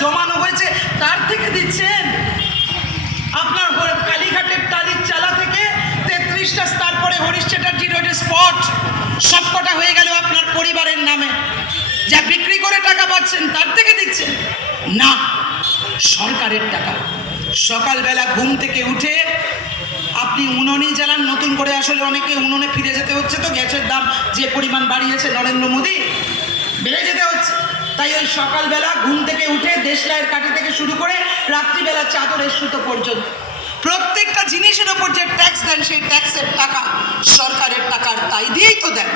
জমানো হয়েছে তার থেকে দিচ্ছেন? আপনার কালীঘাটের টালির চালা থেকে 33টা, তারপরে হরিশ চ্যাটার্জি রোডের স্পট সবকটা হয়ে গেল আপনার পরিবারের নামে। যা বিক্রি করে টাকা পাচ্ছেন তার থেকে দিচ্ছেন? না, সরকারের টাকা। সকালবেলা ঘুম থেকে উঠে আপনি উনুনে জ্বালান, নতুন করে আসলে অনেকে উনুনে ফিরে যেতে হচ্ছে, তো গ্যাসের দাম যে পরিমাণ বাড়িয়েছে নরেন্দ্র মোদী, বেড়ে যেতে হচ্ছে। তাই ওই সকালবেলা ঘুম থেকে উঠে দেশলাইয়ের কাঠি থেকে শুরু করে রাত্রিবেলা চাদরের সুতো পর্যন্ত প্রত্যেকটা জিনিসের ওপর যে ট্যাক্স দেন, সেই ট্যাক্সের টাকা সরকারের টাকার, তাই দিয়েই তো দেন।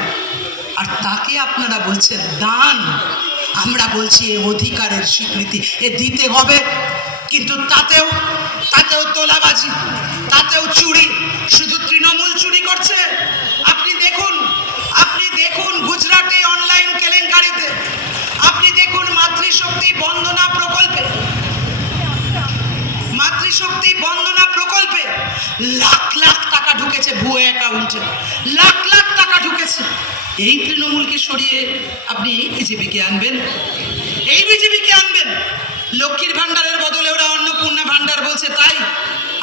আর তাকে আপনারা বলছেন দান। আমরা বলছি এ অধিকারের স্বীকৃতি, এ দিতে হবে। কিন্তু তাতেও তোলাবাজি, তাতেও চুরি। শুধু তৃণমূল চুরি করছে। আপনি দেখুন গুজরাটে অনলাইন কেলেঙ্কারিতে, আপনি দেখুন মাতৃশক্তি বন্দনা প্রকল্পে লাখ লাখ টাকা ঢুকেছে ভুয়ো অ্যাকাউন্টে, লাখ লাখ টাকা ঢুকেছে। এই তৃণমূলকে সরিয়ে আপনি এই বিজেপিকে আনবেন। লক্ষ্মীর ভাণ্ডারের বদলে ওরা অন্নপূর্ণা ভাণ্ডার বলছে, তাই।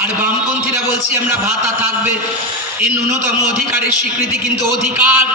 আর বামপন্থীরা বলছি আমরা ভাতা থাকবে। এই ন্যূনতম অধিকারের স্বীকৃতি কিন্তু অধিকার।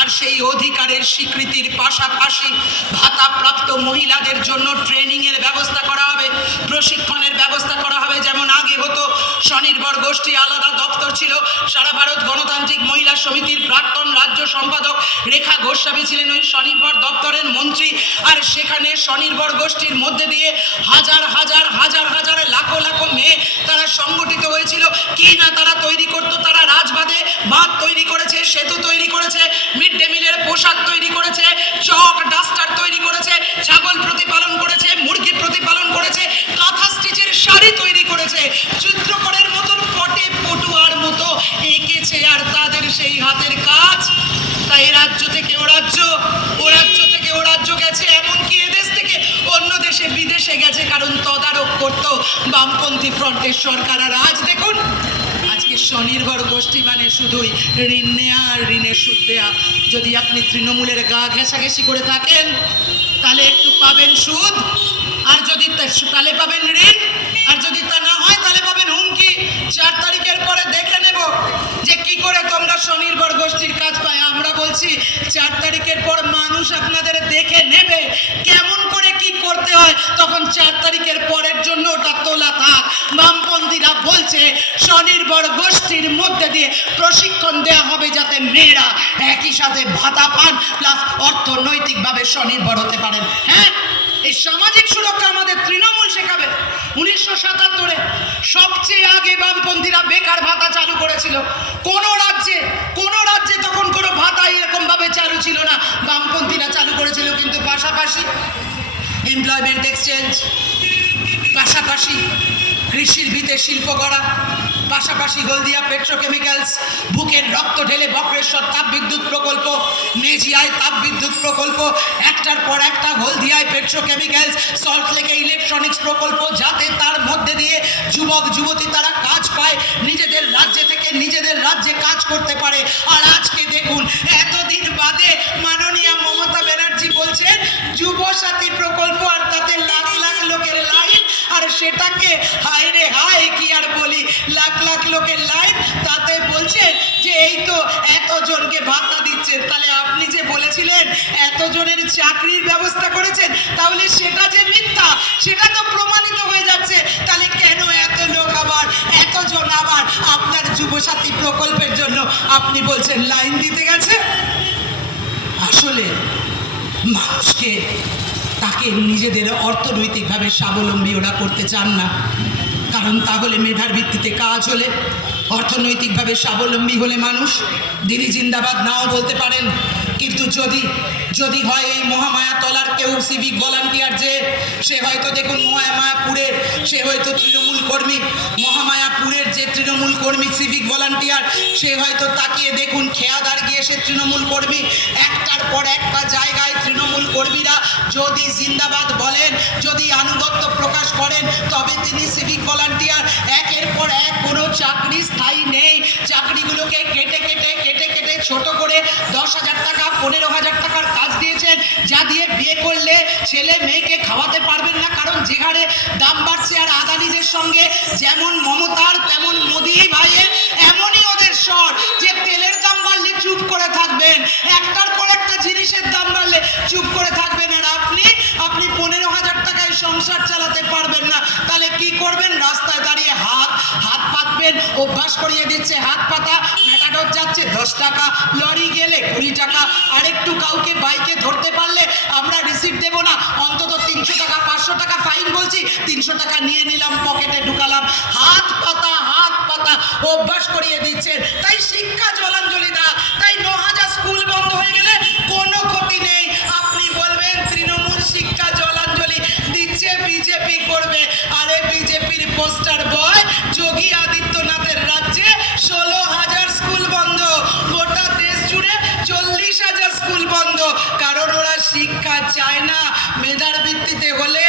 আর সেই অধিকারের স্বীকৃতির পাশাপাশি ভাতাপ্রাপ্ত মহিলাদের জন্য ট্রেনিংয়ের ব্যবস্থা করা হবে, প্রশিক্ষণের ব্যবস্থা করা হবে। যেমন আগে হতো, স্বনির্ভর গোষ্ঠী আলাদা দপ্তর ছিল। সারা ভারত গণতান্ত্রিক মহিলা সমিতির প্রাক্তন রাজ্য সম্পাদক রেখা গোস্বামী ছিলেন ওই স্বনির্ভর দপ্তরের মন্ত্রী। আর সেখানে স্বনির্ভর গোষ্ঠীর মধ্যে দিয়ে হাজার হাজার লাখো লাখো মেয়ে তারা সংগঠিত হয়েছিল। কি না তারা তৈরি করতো! তারা রাজবাদে বাঁধ তৈরি করেছে, সেতু তৈরি করেছে, মিড ডে মিলের পোশাক তৈরি করেছে, চক ডাস্টার তৈরি করেছে, ছাগল প্রতিপালন করেছে, মুরগি প্রতিপালন করেছে, কাঁথা স্টিচের শাড়ি তৈরি করেছে, চিত্রকরের মতন পটে পটুয়ার মতো এঁকেছে। আর তাদের সেই হাতের কাজ, তাই রাজ্য থেকে ও রাজ্য, ও রাজ্য থেকে ও রাজ্য গেছে, এমনকি এদেশ থেকে অন্য দেশে বিদেশে গেছে, কারণ তদারক করতো বামপন্থী ফ্রন্টের সরকার। আর আজ দেখুন, আজকে স্বনির্ভর গোষ্ঠী মানে শুধুই ঋণ নেয়া আর ঋণের সুদ দেয়া। যদি আপনি তৃণমূলের গা ঘেঁষাঘেঁষি করে থাকেন তাহলে একটু পাবেন সুদ, আর যদি তাহলে পাবেন ঋণ, আর যদি তা না হয় তাহলে পাবেন হুমকি। 4 তারিখের পরে দেখে নেব যে কি করে তোমরা স্বনির্ভর গোষ্ঠীর কাজ পায়। আমরা বলছি 4 তারিখের পর মানুষ আপনাদের দেখে নেবে কেমন করে কি করতে হয়। তখন 4 তারিখের পরের জন্য ওটা তোলা থাক। বামপন্থীরা বলছে স্বনির্ভর গোষ্ঠীর মধ্যে দিয়ে প্রশিক্ষণ দেওয়া হবে যাতে মেয়েরা একই সাথে ভাতা পান, প্লাস অর্থনৈতিকভাবে স্বনির্ভর হতে পারেন। হ্যাঁ, এই সামাজিক সুরক্ষা আমাদের তৃণমূল শেখাবে। 1977-এ সবচেয়ে আগে বামপন্থীরা বেকার ভাতা চালু করেছিল। কোন রাজ্যে তখন কোনো ভাতা এরকম ভাবে চালু ছিল না, বামপন্থীরা চালু করেছিল। কিন্তু পাশাপাশি এমপ্লয়মেন্ট এক্সচেঞ্জ, পাশাপাশি কৃষির ভিতে শিল্প গড়া, পাশাপাশি হলদিয়া পেট্রোকেমিক্যালস, বুকের রক্ত ঢেলে বক্রেশ্বর তাপবিদ্যুৎ প্রকল্প, মেজিয়ায় তাপবিদ্যুৎ প্রকল্প, একটার পর একটা হলদিয়ায় পেট্রোকেমিক্যালস, সল্টলেকে ইলেকট্রনিক্স প্রকল্প, যাতে তার মধ্যে দিয়ে যুবক যুবতী তারা কাজ পায়, নিজেদের রাজ্যে থেকে নিজেদের রাজ্যে কাজ করতে পারে। আর আজকে দেখুন, এতদিন বাদে মাননীয়া মমতা ব্যানার্জি বলছেন যুবসাথী প্রকল্প, আর তাতে লাখ লাখ লোকের লাইন। আর সেটাকে হায় রে হায় কি আর বলি, লাখ লাখ লোকের লাইন, তাতে বলছেন যে এই তো এতজনকে ভাতা দিচ্ছেন। তাহলে আপনি যে বলেছিলেন এতজনের চাকরির ব্যবস্থা করেছেন, তাহলে সেটা যে মিথ্যা, সেটা তো প্রমাণিত হয়ে যাচ্ছে। তাহলে কেন এত লোক আবার, এতজন আবার আপনার যুবসাথী প্রকল্পের জন্য আপনি বলছেন লাইন দিতে গেছে? আসলে মানুষকে তাকে নিজেদের অর্থনৈতিকভাবে স্বাবলম্বী ওরা করতে চান না। কারণ তাহলে মেধার ভিত্তিতে কাজ হলে, অর্থনৈতিকভাবে স্বাবলম্বী হলে মানুষ দিদি জিন্দাবাদ নাও বলতে পারেন। কিন্তু যদি হয় এই মহামায়াতলার কেউ সিভিক ভলান্টিয়ার, যে সে হয়তো দেখুন মহামায়াপুরের, সে হয়তো তৃণমূল কর্মী, মহামায়াপুরের যে তৃণমূল কর্মী সিভিক ভলান্টিয়ার, সে হয়তো তাকিয়ে দেখুন খেয়াদার গিয়ে সে তৃণমূল কর্মী। একটার পর একটা জায়গায় তৃণমূল কর্মীরা যদি জিন্দাবাদ বলেন, যদি আনুগত্য প্রকাশ করেন, তবে তিনি সিভিক ভলান্টিয়ার। একের পর এক কোনো চাকরি স্থায়ী নেই। চাকরিগুলোকে কেটে ছোট করে 10,000 টাকা 15,000 টাকার কাজ দিয়েছেন, যা দিয়ে বিয়ে করলে ছেলে মেয়েকে খাওয়াতে পারবেন না, কারণ যে হারে দাম বাড়ছে, আর আদানিদের সঙ্গে যেমন মমতার তেমন মোদি ভাইয়ের এমনই ওদের স্বর যে তেলের দাম বাড়লে চুপ করে থাকবেন, একটার পর একটা জিনিসের দাম বাড়লে চুপ করে থাকবেন। আর আপনি 15,000 টাকায় সংসার চালাতে পারবেন না, তাহলে কি করবেন? রাস্তায় দাঁড়িয়ে হাত পাতবেন, অভ্যাস করিয়ে দিচ্ছে হাত পাতা। ম্যাটাডোর যাচ্ছে 10 টাকা, লরি গেলে 20 টাকা, আর একটু কাউকে বাইকে ধরতে পারলে আমরা রিসিপ্ট দেবো না, অন্তত 300 টাকা 500 টাকা ফাইন বলছি, 300 টাকা নিয়ে নিলাম, পকেটে ঢুকালাম। হাত পাতা অভ্যাস করিয়ে দিচ্ছেন। তাই শিক্ষা জলাঞ্জলি দা, তাই 9,000 স্কুল বন্ধ হয়ে গেলে কোনো ক্ষতি নেই। আপনি বলবেন তৃণমূল শিক্ষা জলাঞ্জলি দিচ্ছে, বিজেপি করবে। আরে বিজেপির পোস্টার বয় যোগী আদিত্যনাথের রাজ্যে 16,000 স্কুল বন্ধ, গোটা দেশ জুড়ে 40,000 স্কুল বন্ধ। কারণ ওরা শিক্ষা চায় না। মেধার ভিত্তিতে হলে,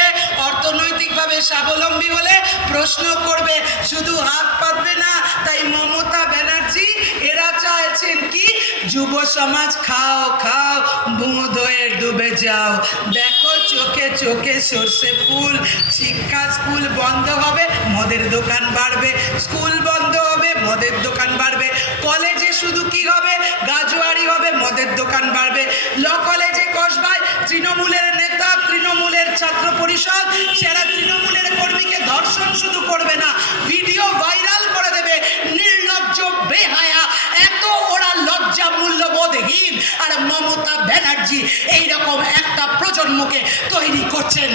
অর্থনৈতিকভাবে স্বাবলম্বী হলে প্রশ্ন করবে, শুধু হাত পাতবে না। তাই মমতা ব্যানার্জি এরা চাইছেন কি? যুব সমাজ খাও খাও, বুঁদ হয়ে ডুবে যাও, দেখো চোখে চোখে সর্ষে ফুল। শিক্ষা, স্কুল বন্ধ হবে, মদের দোকান বাড়বে। স্কুল বন্ধ হবে, মদের দোকান বাড়বে। কলেজে শুধু কি হবে? গাজোয়ারি হবে, মদের দোকান বাড়বে। ল কলেজে কসবায় তৃণমূলের নেতা, তৃণমূলের ছাত্র পরিষদ, সেরা তৃণমূলের কর্মীকে ধর্ষণ শুধু করবে না, ভিডিও ভাইরাল করে দেবে। নির্লজ্জ, বেহায়া, এত ওরা লজ্জা মূল্যবোধহীন। আর মমতা ব্যানার্জি এইরকম একটা প্রজন্মকে তৈরি করছেন।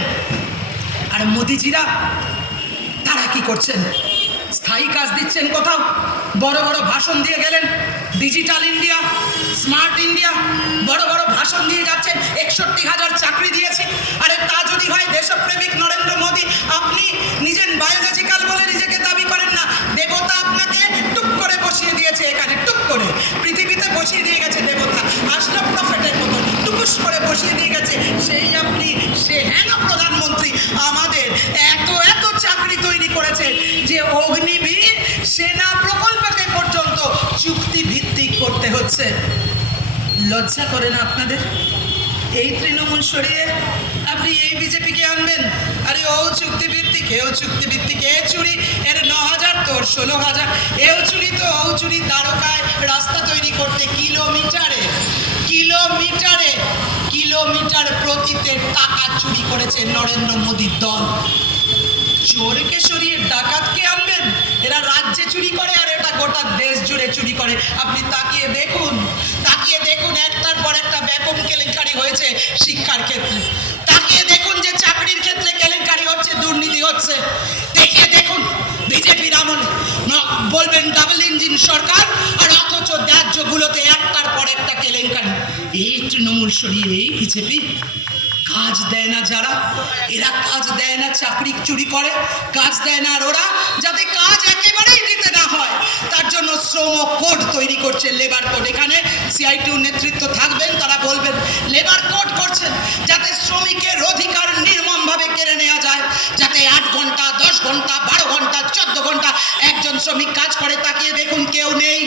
আর মোদিজিরা তারা কি করছেন? স্থায়ী কাজ দিচ্ছেন কোথাও, বড় বড় ভাষণ দিয়ে গেলেন, ডিজিটাল ইন্ডিয়া, স্মার্ট ইন্ডিয়া, বড় বড় ভাষণ দিয়ে যাচ্ছেন, 61,000 চাকরি দিয়েছে। আরে তা যদি হয় দেশপ্রেমিক নরেন্দ্র মোদী, আপনি নিজের বায়োলজিক্যাল বলে নিজেকে দাবি করেন না, দেবতা আপনাকে টুক করে বসিয়ে দিয়েছে এখানে, টুক করে পৃথিবীতে বসিয়ে দিয়ে গেছে দেবতা, আসলো প্রফেটের মতো টুকুস করে বসিয়ে দিয়ে গেছে। সেই আপনি সে হেন প্রধানমন্ত্রী আমাদের এত চাকরি তৈরি করেছেন যে অগ্নিবীর সেনা প্রকল্পকে পর্যন্ত চুক্তি ভিত্তিক করতে হচ্ছে। লজ্জা করে না আপনাদের? এই তৃণমূল সরিয়ে আপনি এই বিজেপিকে আনবেন। আরে ও চুক্তিভিত্তিক, এও চুক্তিভিত্তিক, এ চুরি, এর 9,000 তোর 16,000, এও চুরি তো ও চুরি। দ্বারকায় রাস্তা তৈরি করতে কিলোমিটার প্রতিতে টাকা চুরি করেছে নরেন্দ্র মোদীর দল। চোরকে সরিয়ে ডাকাতকে আনবেন? এরা রাজ্যে চুরি করে আর এটা গোটা দেশ জুড়ে চুরি করে। আপনি তাকিয়ে দেখুন একটার পর একটা ব্যাপক কেলেঙ্কারি হয়েছে শিক্ষার ক্ষেত্রে। তাকিয়ে দেখুন যে চাকরির ক্ষেত্রে কেলেঙ্কারি হচ্ছে, দুর্নীতি হচ্ছে। দেখিয়ে দেখুন বিজেপির আমল, বলবেন ডাবল ইঞ্জিন সরকার, আর অথচ রাজ্যগুলোতে একটার পর একটা কেলেঙ্কারি। এই তৃণমূল সরিয়ে এই বিজেপি কাজ দেয় না যারা, এরা কাজ দেয় না, চাকরি চুরি করে, কাজ দেয় না। আর ওরা যাতে কাজ একেবারেই দিতে না হয় তার জন্য শ্রম কোড তৈরি করছে, লেবার কোড। এখানে সিআইটিউ নেতৃত্ব থাকবেন, তারা বলবেন লেবার কোড করছেন যাতে শ্রমিকের অধিকার নির্মমভাবে কেড়ে নেওয়া যায়, যাতে 8 ঘন্টা 10 ঘন্টা 12 ঘন্টা 14 ঘন্টা একজন শ্রমিক কাজ করে। তাকিয়ে দেখুন কেউ নেই,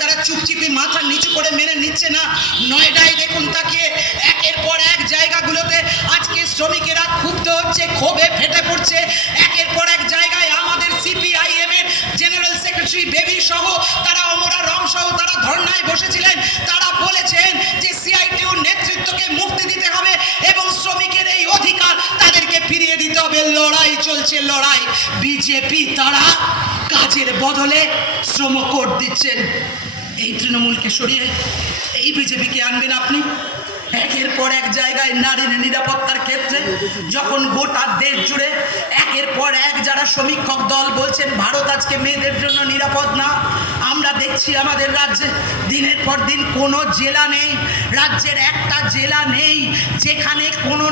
তারা চুপচিপি মাথা নিচু করে মেনে নিচ্ছে না। নয়ডায় দেখুন তাকিয়ে, একের পর এক জায়গাগুলোতে আজকে শ্রমিকেরা ক্ষুব্ধ হচ্ছে, ক্ষোভে ফেটে পড়ছে। একের পর এক জায়গায় আমাদের সিপিআইএম এর জেনারেল সেক্রেটারি বেবি সহ তারা, অমরা রং সহ তারা ধর্নায় বসেছিলেন। তারা বলেছেন যে সিআইটিউ নেতৃত্বকে মুক্তি দিতে হবে এবং শ্রমিকের এই অধিকার তাদেরকে ফিরিয়ে দিতে হবে। লড়াই চলছে, লড়াই। বিজেপি তারা কাজের বদলে শ্রম কোড দিচ্ছেন। এই তৃণমূলকে সরিয়ে এই বিজেপিকে আনবেন আপনি। একের পর এক জায়গায় নারীর নিরাপত্তার ক্ষেত্রে যখন গোটা দেশ জুড়ে একের পর এক যারা সমীক্ষক দল বলছেন ভারত আজকে মেয়েদের জন্য নিরাপদ না, আমরা দেখছি আমাদের রাজ্যে দিনের পর দিন কোনো জেলা নেই, রাজ্যের একটা জেলা নেই যেখানে কোনো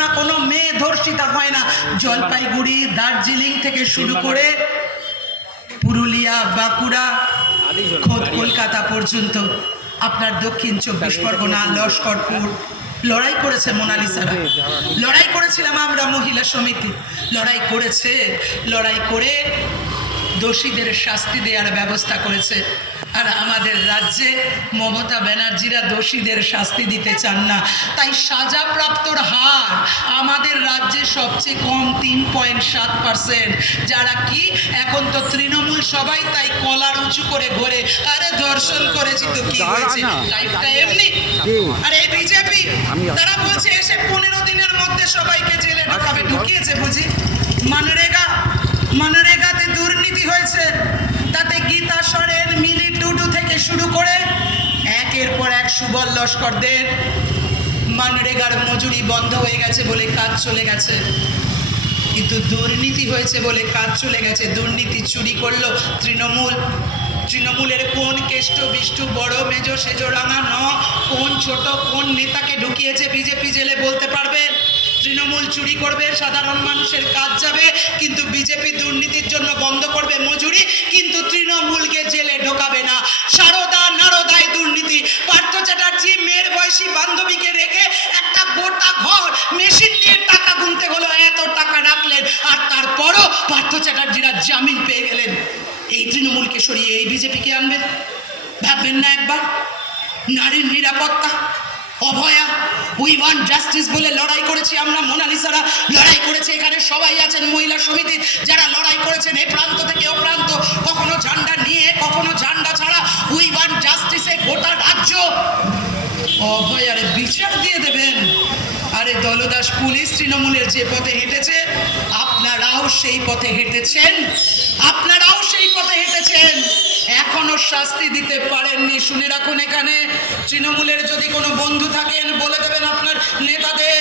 না কোনো মেয়ে ধর্ষিতা হয় না। জলপাইগুড়ি, দার্জিলিং থেকে শুরু করে পুরুলিয়া, বাঁকুড়া, খোদ কলকাতা পর্যন্ত, আপনার দক্ষিণ 24 পরগনা, লস্করপুর, লড়াই করেছে মোনালিসারা, লড়াই করেছিলাম আমরা মহিলা সমিতি, লড়াই করে দোষীদের শাস্তি দেওয়ার ব্যবস্থা করেছে। আর আমাদের রাজ্যে মমতা ব্যানার্জিরা দোষীদের শাস্তি দিতে চান না, তাই সাজাপ্রাপ্তর হার আমাদের রাজ্যে সবচেয়ে কম 3.7%। যারা কি এখন তো তৃণমূল সবাই তাই কলার উঁচু করে ঘোরে, আরে ধর্ষণ করেছি তো কি হয়েছে, লাইফটা এমনি। আর এই বিজেপি তারা বলছে এসে 15 দিনের মধ্যে সবাইকে জেলে ঢোকাবে, ঢুকিয়েছে বুঝি। মনরেগাতে দুর্নীতি হয়েছে, তাতে গীতা সরেন, মিলি টুডু থেকে শুরু করে একের পর এক সুবল লস্করদের মনরেগার মজুরি বন্ধ হয়ে গেছে বলে কাজ চলে গেছে, কিন্তু দুর্নীতি হয়েছে বলে কাজ চলে গেছে। দুর্নীতি চুরি করলো তৃণমূলের কোন কেষ্ট বিষ্টু বড় মেজো সেজো রাঙা কোন ছোট কোন নেতাকে ঢুকিয়েছে বিজেপি জেলে বলতে পারবেন? তৃণমূল চুরি করবে, সাধারণ মানুষের কাজ যাবে, কিন্তু বিজেপি দুর্নীতির জন্য বন্ধ করবে মজুরি, কিন্তু তৃণমূলকে জেলে ঢোকাবে না। সারদা নারদায় দুর্নীতি, পার্থ চ্যাটার্জি মেয়ের বয়সী বান্ধবীকে রেখে একটা গোটা ঘর মেশিন দিয়ে টাকা গুনতে হলো, এত টাকা রাখলেন, আর তারপরও পার্থ চ্যাটার্জিরা জামিন পেয়ে গেলেন। এই তৃণমূলকে সরিয়ে এই বিজেপিকে আনবেন? ভাববেন না একবার? নারীর নিরাপত্তা, অভয়া, উই ওয়ান্ট জাস্টিস বলে লড়াই করেছি আমরা, মোনালিসারা লড়াই করেছে, এখানে সবাই আছেন মহিলা সমিতির যারা লড়াই করেছেন এ প্রান্ত থেকে ও প্রান্ত, কখনো ঝান্ডা নিয়ে কখনো ঝান্ডা ছাড়া। উই ওয়ান্ট জাস্টিসে গোটা রাজ্য অভয়ারে বিচার দিয়ে দেবেন। আরে দলদাস পুলিশ তৃণমূলের যে পথে হেঁটেছে আপনারাও সেই পথে হেঁটেছেন, এখনো শাস্তি দিতে পারেননি। শুনে রাখুন, এখানে তৃণমূলের যদি কোনো বন্ধু থাকেন বলে দেবেন আপনার নেতাদের,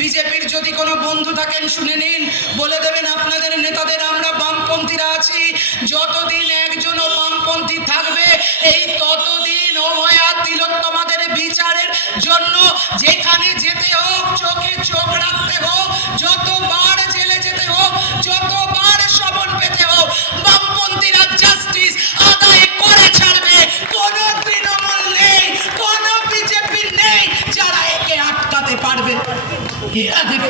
বিজেপির যদি কোনো বন্ধু থাকেন শুনে নিন, বলে দেবেন আপনাদের নেতাদের আমরা বামপন্থীরা আছি, যতদিন একজনও বামপন্থী থাকবে এই ততদিন অভয়া তিলোত্তমাদের বিচারের জন্য যেখানে যেতে হোক চোখে চোখ রাখতে হোক, যতবার জেলে যেতে হোক, যতবার সমন পেতে হোক, বামপন্থীরা জাস্টিস আদায় করে ছাড়বে। কোনো তৃণমূল নেই, কোনো বিজেপি নেই যারা একে আটকাতে পারবে। এরা দেবে